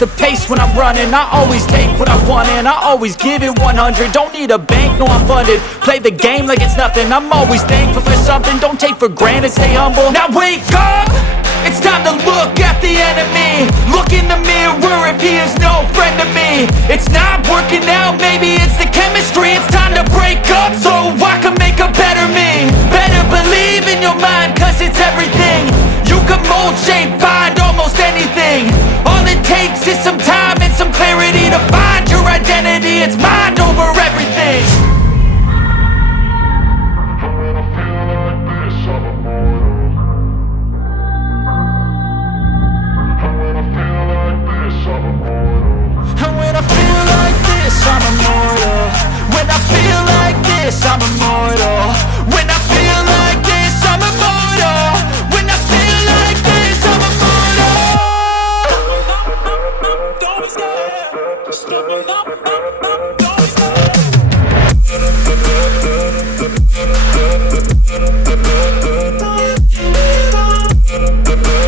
the pace when I'm running. I always take what I want and I always give it 100. Don't need a bank, no I'm funded. Play the game like it's nothing. I'm always thankful for something. Don't take for granted, stay humble. Now wake up! It's time to look at the enemy. Look in the mirror if he is no friend to me. It's not working out, maybe it's the chemistry. It's time to break up so I can make a better me. Better believe in your mind, cause it's everything. You can mold, shape, find almost anything. All it takes is some time and some clarity to find your identity. It's mind over everything. And when I feel like this, I'm immortal. When I feel like this, I'm immortal.